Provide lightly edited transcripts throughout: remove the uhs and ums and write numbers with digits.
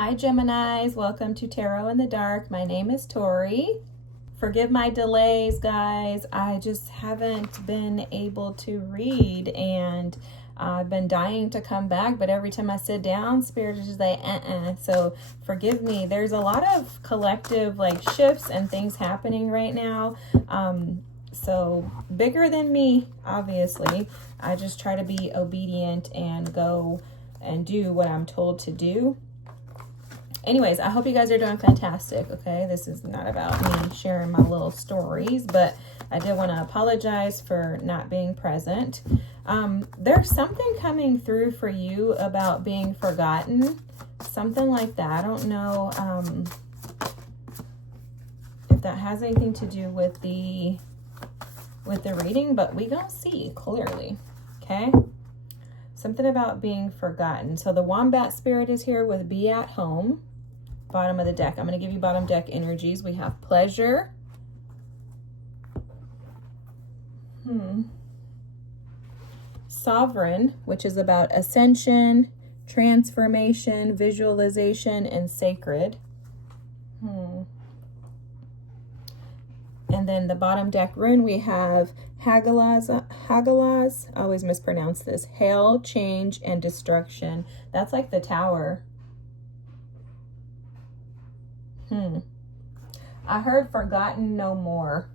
Hi Geminis, welcome to Tarot in the Dark. My name is Tori. Forgive my delays, guys. I just haven't been able to read, and I've been dying to come back, but every time I sit down, Spirit is just like, So forgive me. There's a lot of collective shifts and things happening right now. So bigger than me, obviously. I just try to be obedient and go and do what I'm told to do. Anyways, I hope you guys are doing fantastic, okay? This is not about me sharing my little stories, but I did want to apologize for not being present. There's something coming through for you about being forgotten, something like that. I don't know if that has anything to do with the reading, but we gonna see clearly, okay? Something about being forgotten. So the Wombat Spirit is here with Be at Home. Bottom of the deck. I'm going to give you bottom deck energies. We have Pleasure. Sovereign, which is about ascension, transformation, visualization, and sacred. And then the bottom deck rune, we have Hagalaz, I always mispronounce this, Hail, Change, and Destruction. That's like the Tower. I heard Forgotten No More.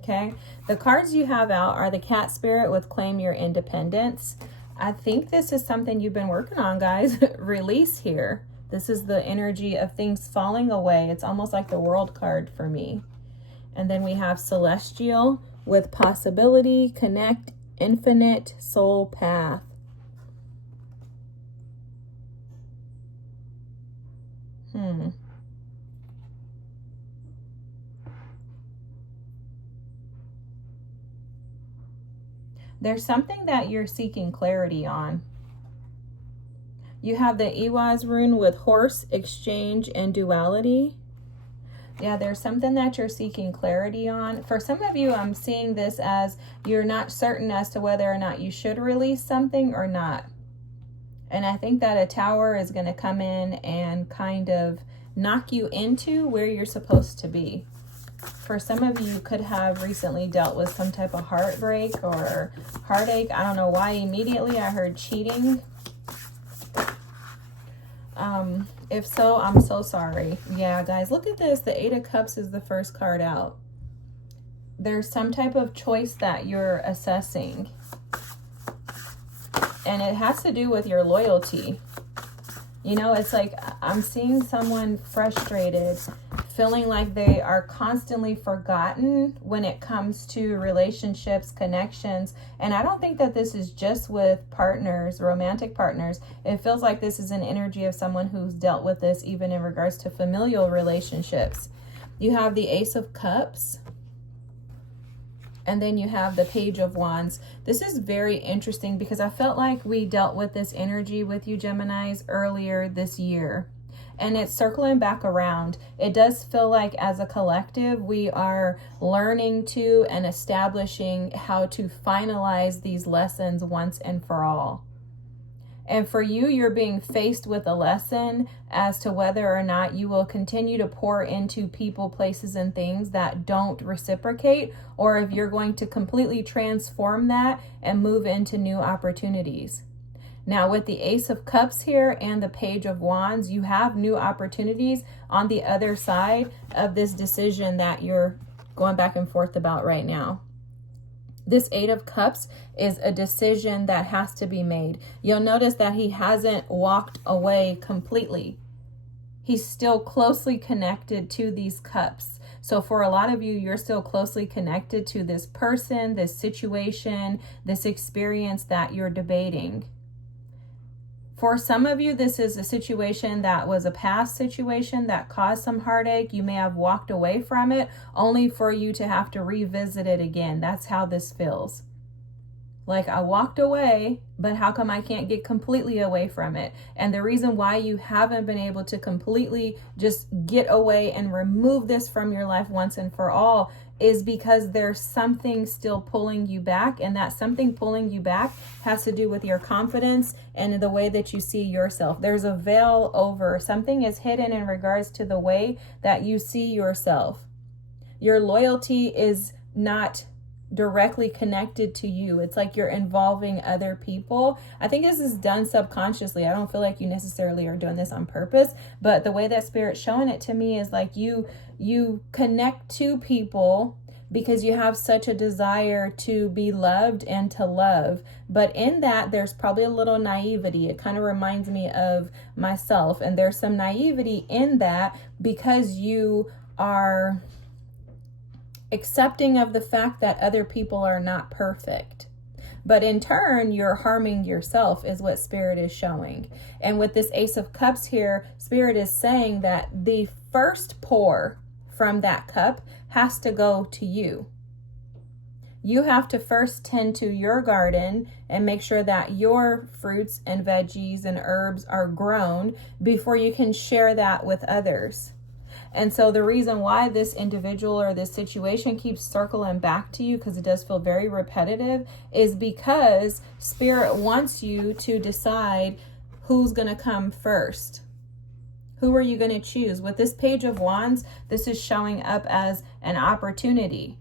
Okay. The cards you have out are the Cat Spirit with Claim Your Independence. I think this is something you've been working on, guys. Release here. This is the energy of things falling away. It's almost like the World card for me. And then we have Celestial with Possibility, Connect, Infinite, Soul Path. There's something that you're seeking clarity on. You have the Iwaz rune with Horse, Exchange, and Duality. Yeah, there's something that you're seeking clarity on. For some of you, I'm seeing this as you're not certain as to whether or not you should release something or not. And I think that a Tower is going to come in and kind of knock you into where you're supposed to be. For some of you, could have recently dealt with some type of heartbreak or heartache. I don't know why immediately I heard cheating. If so, I'm so sorry. Yeah, guys, look at this. The Eight of Cups is the first card out. There's some type of choice that you're assessing. And it has to do with your loyalty. You know, it's like I'm seeing someone frustrated, feeling like they are constantly forgotten when it comes to relationships, connections. And I don't think that this is just with partners, romantic partners. It feels like this is an energy of someone who's dealt with this even in regards to familial relationships. You have the Ace of Cups. And then you have the Page of Wands. This is very interesting because I felt like we dealt with this energy with you, Geminis, earlier this year. And it's circling back around. It does feel like as a collective, we are learning to and establishing how to finalize these lessons once and for all. And for you, you're being faced with a lesson as to whether or not you will continue to pour into people, places, and things that don't reciprocate, or if you're going to completely transform that and move into new opportunities. Now, with the Ace of Cups here and the Page of Wands, you have new opportunities on the other side of this decision that you're going back and forth about right now. This Eight of Cups is a decision that has to be made. You'll notice that he hasn't walked away completely. He's still closely connected to these cups. So for a lot of you, you're still closely connected to this person, this situation, this experience that you're debating. For some of you, this is a situation that was a past situation that caused some heartache. You may have walked away from it only for you to have to revisit it again. That's how this feels. Like, I walked away, but how come I can't get completely away from it? And the reason why you haven't been able to completely just get away and remove this from your life once and for all is because there's something still pulling you back. And that something pulling you back has to do with your confidence and the way that you see yourself. There's a veil over. Something is hidden in regards to the way that you see yourself. Your loyalty is not directly connected to you. It's like you're involving other people. I think this is done subconsciously. I don't feel like you necessarily are doing this on purpose, but the way that Spirit's showing it to me is like you connect to people because you have such a desire to be loved and to love. But in that, there's probably a little naivety. It kind of reminds me of myself. And there's some naivety in that because you are accepting of the fact that other people are not perfect. But in turn, you're harming yourself is what Spirit is showing. And with this Ace of Cups here, Spirit is saying that the first pour from that cup has to go to you. You have to first tend to your garden and make sure that your fruits and veggies and herbs are grown before you can share that with others. And so the reason why this individual or this situation keeps circling back to you, because it does feel very repetitive, is because Spirit wants you to decide who's going to come first. Who are you going to choose? With this Page of Wands, this is showing up as an opportunity,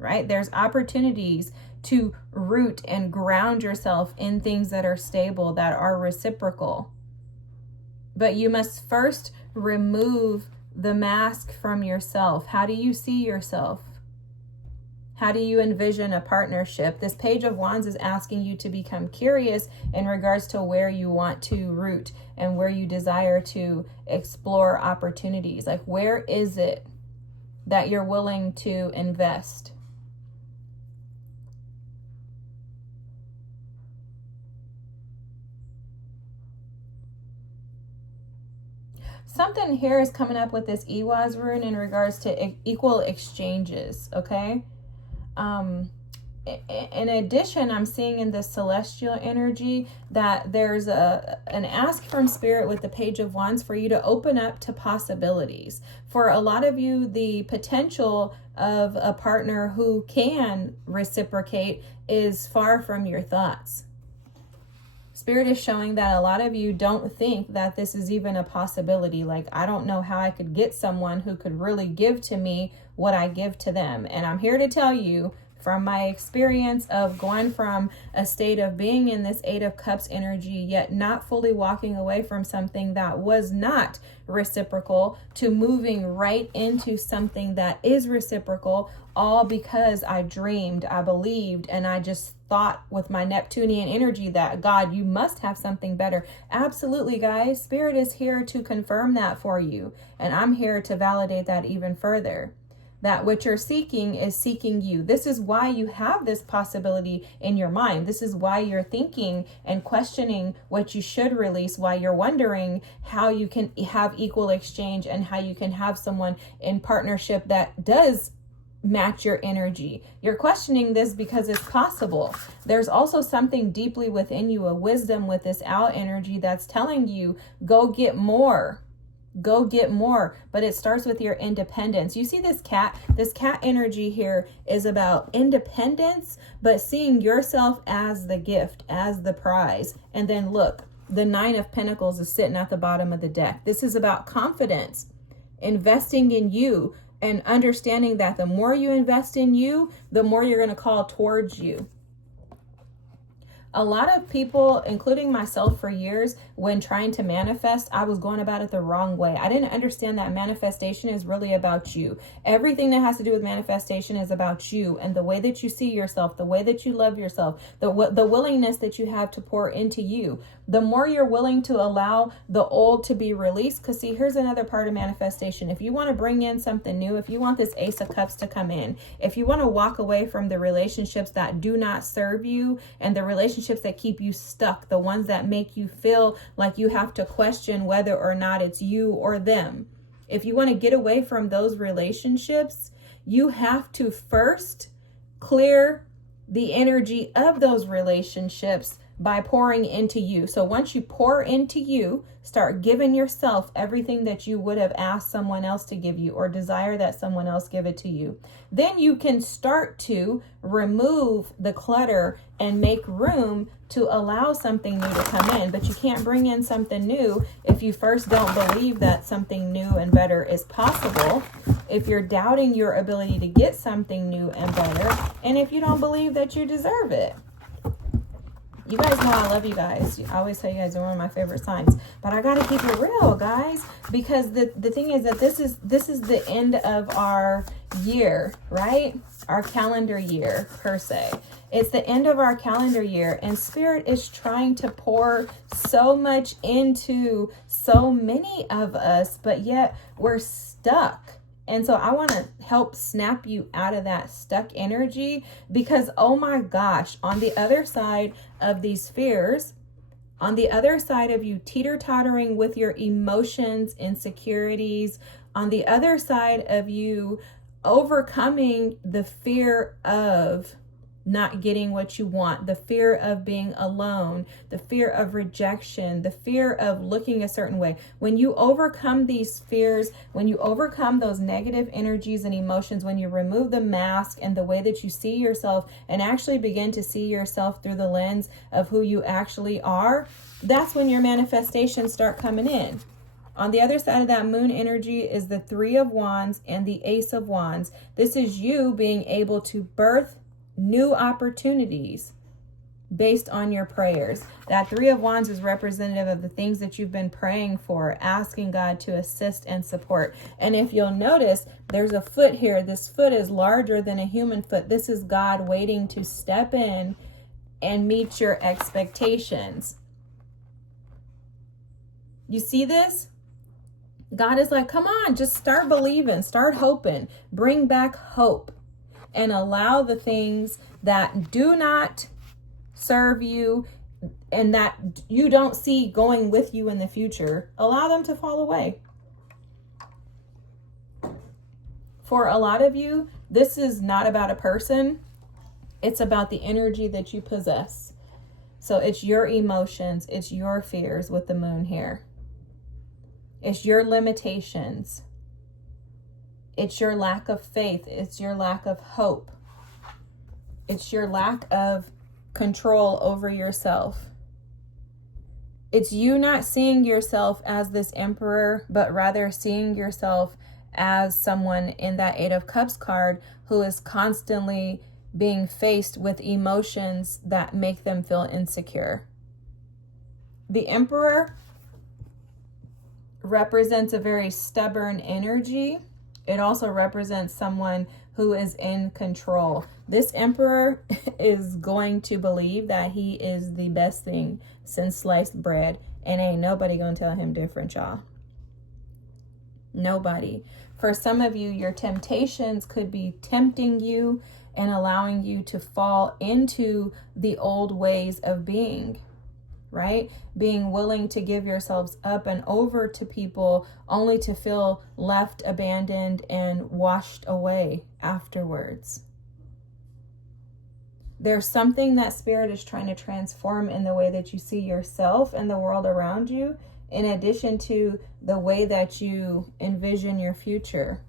right? There's opportunities to root and ground yourself in things that are stable, that are reciprocal. But you must first remove the mask from yourself. How do you see yourself? How do you envision a partnership? This Page of Wands is asking you to become curious in regards to where you want to root and where you desire to explore opportunities. Like, where is it that you're willing to invest? Something here is coming up with this Ewaz rune in regards to equal exchanges, okay? In addition, I'm seeing in this celestial energy that there's an ask from Spirit with the Page of Wands for you to open up to possibilities. For a lot of you, the potential of a partner who can reciprocate is far from your thoughts. Spirit is showing that a lot of you don't think that this is even a possibility. Like, I don't know how I could get someone who could really give to me what I give to them. And I'm here to tell you from my experience of going from a state of being in this Eight of Cups energy, yet not fully walking away from something that was not reciprocal, to moving right into something that is reciprocal, all because I dreamed, I believed, and I just thought with my Neptunian energy that, God, you must have something better. Absolutely, guys. Spirit is here to confirm that for you. And I'm here to validate that even further. That what you're seeking is seeking you. This is why you have this possibility in your mind. This is why you're thinking and questioning what you should release, why you're wondering how you can have equal exchange and how you can have someone in partnership that does match your energy. You're questioning this because it's possible. There's also something deeply within you, a wisdom with this Owl energy that's telling you, go get more. Go get more. But it starts with your independence. You see this cat energy here is about independence, but seeing yourself as the gift, as the prize. And then look, the Nine of Pentacles is sitting at the bottom of the deck. This is about confidence, investing in you, and understanding that the more you invest in you, the more you're going to call towards you. A lot of people, including myself for years, when trying to manifest, I was going about it the wrong way. I didn't understand that manifestation is really about you. Everything that has to do with manifestation is about you and the way that you see yourself, the way that you love yourself, the willingness that you have to pour into you. The more you're willing to allow the old to be released, because see, here's another part of manifestation. If you want to bring in something new, if you want this Ace of Cups to come in, if you want to walk away from the relationships that do not serve you and the relationships that keep you stuck, the ones that make you feel like you have to question whether or not it's you or them. If you want to get away from those relationships, you have to first clear the energy of those relationships by pouring into you. So once you pour into you, start giving yourself everything that you would have asked someone else to give you or desire that someone else give it to you. Then you can start to remove the clutter and make room to allow something new to come in. But you can't bring in something new if you first don't believe that something new and better is possible, if you're doubting your ability to get something new and better, and if you don't believe that you deserve it. You guys know I love you guys. I always tell you guys are one of my favorite signs. But I gotta keep it real, guys, because the thing is that this is the end of our year, right? Our calendar year, per se. It's the end of our calendar year, and Spirit is trying to pour so much into so many of us, but yet we're stuck. And so I want to help snap you out of that stuck energy, because, oh my gosh, on the other side of these fears, on the other side of you teeter-tottering with your emotions, insecurities, on the other side of you overcoming the fear of not getting what you want, the fear of being alone, the fear of rejection, the fear of looking a certain way. When you overcome these fears, when you overcome those negative energies and emotions, when you remove the mask and the way that you see yourself and actually begin to see yourself through the lens of who you actually are, that's when your manifestations start coming in. On the other side of that moon energy is the Three of Wands and the Ace of Wands. This is you being able to birth new opportunities based on your prayers. That Three of Wands is representative of the things that you've been praying for, asking God to assist and support. And if you'll notice, there's a foot here. This foot is larger than a human foot. This is God waiting to step in and meet your expectations. You see this? God is like, come on, just start believing, start hoping, bring back hope. And allow the things that do not serve you and that you don't see going with you in the future, allow them to fall away. For a lot of you, this is not about a person. It's about the energy that you possess. So it's your emotions. It's your fears with the moon here. It's your limitations. It's your lack of faith. It's your lack of hope. It's your lack of control over yourself. It's you not seeing yourself as this emperor, but rather seeing yourself as someone in that Eight of Cups card who is constantly being faced with emotions that make them feel insecure. The Emperor represents a very stubborn energy. It also represents someone who is in control. This Emperor is going to believe that he is the best thing since sliced bread, and ain't nobody gonna tell him different, y'all. Nobody. For some of you, your temptations could be tempting you and allowing you to fall into the old ways of being. Right? Being willing to give yourselves up and over to people only to feel left, abandoned, and washed away afterwards. There's something that Spirit is trying to transform in the way that you see yourself and the world around you, in addition to the way that you envision your future.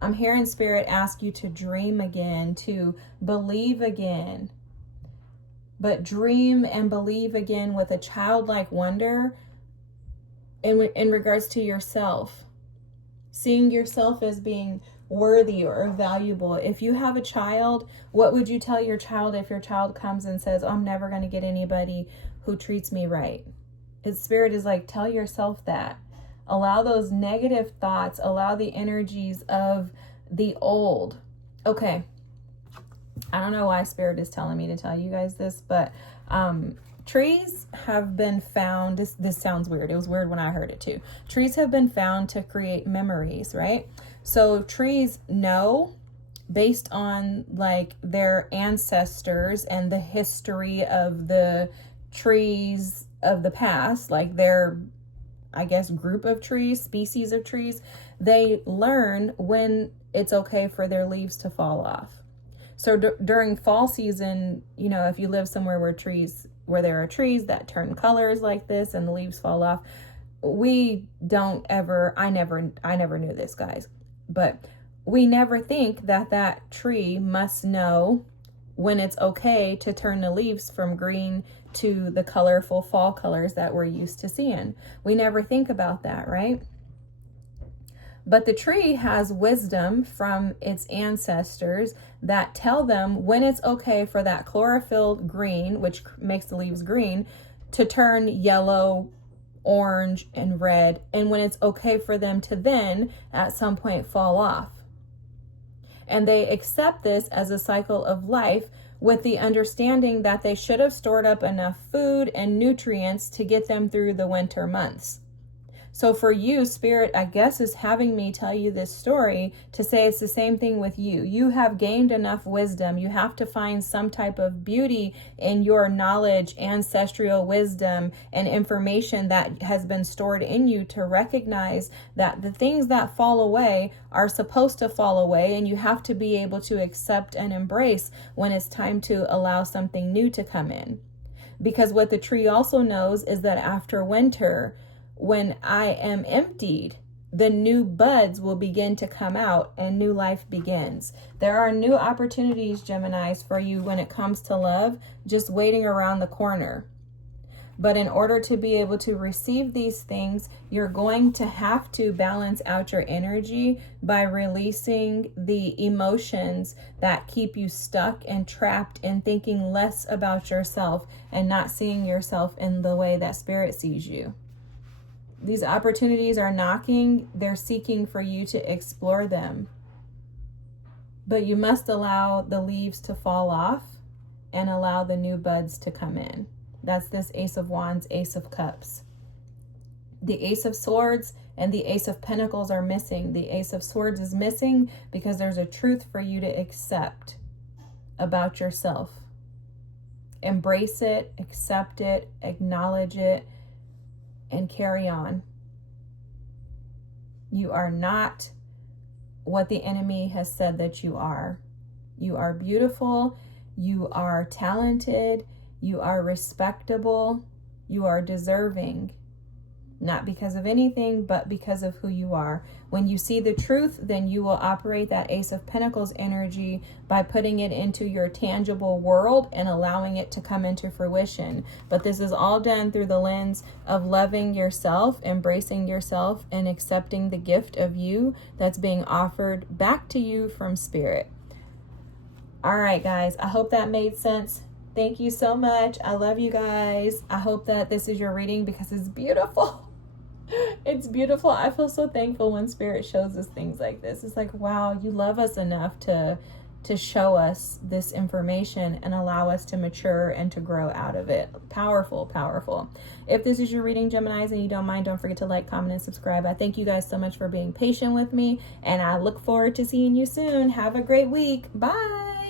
I'm hearing Spirit ask you to dream again, to believe again. But dream and believe again with a childlike wonder in regards to yourself. Seeing yourself as being worthy or valuable. If you have a child, what would you tell your child if your child comes and says, I'm never going to get anybody who treats me right? His Spirit is like, tell yourself that. Allow those negative thoughts, allow the energies of the old. Okay. I don't know why Spirit is telling me to tell you guys this, but trees have been found, this sounds weird. It was weird when I heard it too. Trees have been found to create memories, right? So trees know, based on like their ancestors and the history of the trees of the past, like their, I guess, group of trees, species of trees, they learn when it's okay for their leaves to fall off. So during fall season, you know, if you live somewhere where there are trees that turn colors like this and the leaves fall off, I never knew this, guys, but we never think that tree must know when it's okay to turn the leaves from green to the colorful fall colors that we're used to seeing. We never think about that, right? But the tree has wisdom from its ancestors that tell them when it's okay for that chlorophyll green, which makes the leaves green, to turn yellow, orange, and red, and when it's okay for them to then at some point fall off. And they accept this as a cycle of life with the understanding that they should have stored up enough food and nutrients to get them through the winter months. So for you, Spirit, I guess, is having me tell you this story to say it's the same thing with you. You have gained enough wisdom. You have to find some type of beauty in your knowledge, ancestral wisdom, and information that has been stored in you to recognize that the things that fall away are supposed to fall away, and you have to be able to accept and embrace when it's time to allow something new to come in. Because what the tree also knows is that after winter, when I am emptied, the new buds will begin to come out and new life begins. There are new opportunities, Geminis, for you when it comes to love, just waiting around the corner. But in order to be able to receive these things, you're going to have to balance out your energy by releasing the emotions that keep you stuck and trapped in thinking less about yourself and not seeing yourself in the way that Spirit sees you. These opportunities are knocking. They're seeking for you to explore them. But you must allow the leaves to fall off and allow the new buds to come in. That's this Ace of Wands, Ace of Cups. The Ace of Swords and the Ace of Pentacles are missing. The Ace of Swords is missing because there's a truth for you to accept about yourself. Embrace it, accept it, acknowledge it, and carry on. You are not what the enemy has said that you are. You are beautiful. You are talented. You are respectable. You are deserving. Not because of anything, but because of who you are. When you see the truth, then you will operate that Ace of Pentacles energy by putting it into your tangible world and allowing it to come into fruition. But this is all done through the lens of loving yourself, embracing yourself, and accepting the gift of you that's being offered back to you from Spirit. All right, guys, I hope that made sense. Thank you so much. I love you guys. I hope that this is your reading because it's beautiful. It's beautiful. I feel so thankful when Spirit shows us things like this. It's like, wow, you love us enough to show us this information and allow us to mature and to grow out of it. Powerful, powerful. If this is your reading, Geminis, and you don't mind, don't forget to like, comment, and subscribe. I thank you guys so much for being patient with me, and I look forward to seeing you soon. Have a great week. Bye.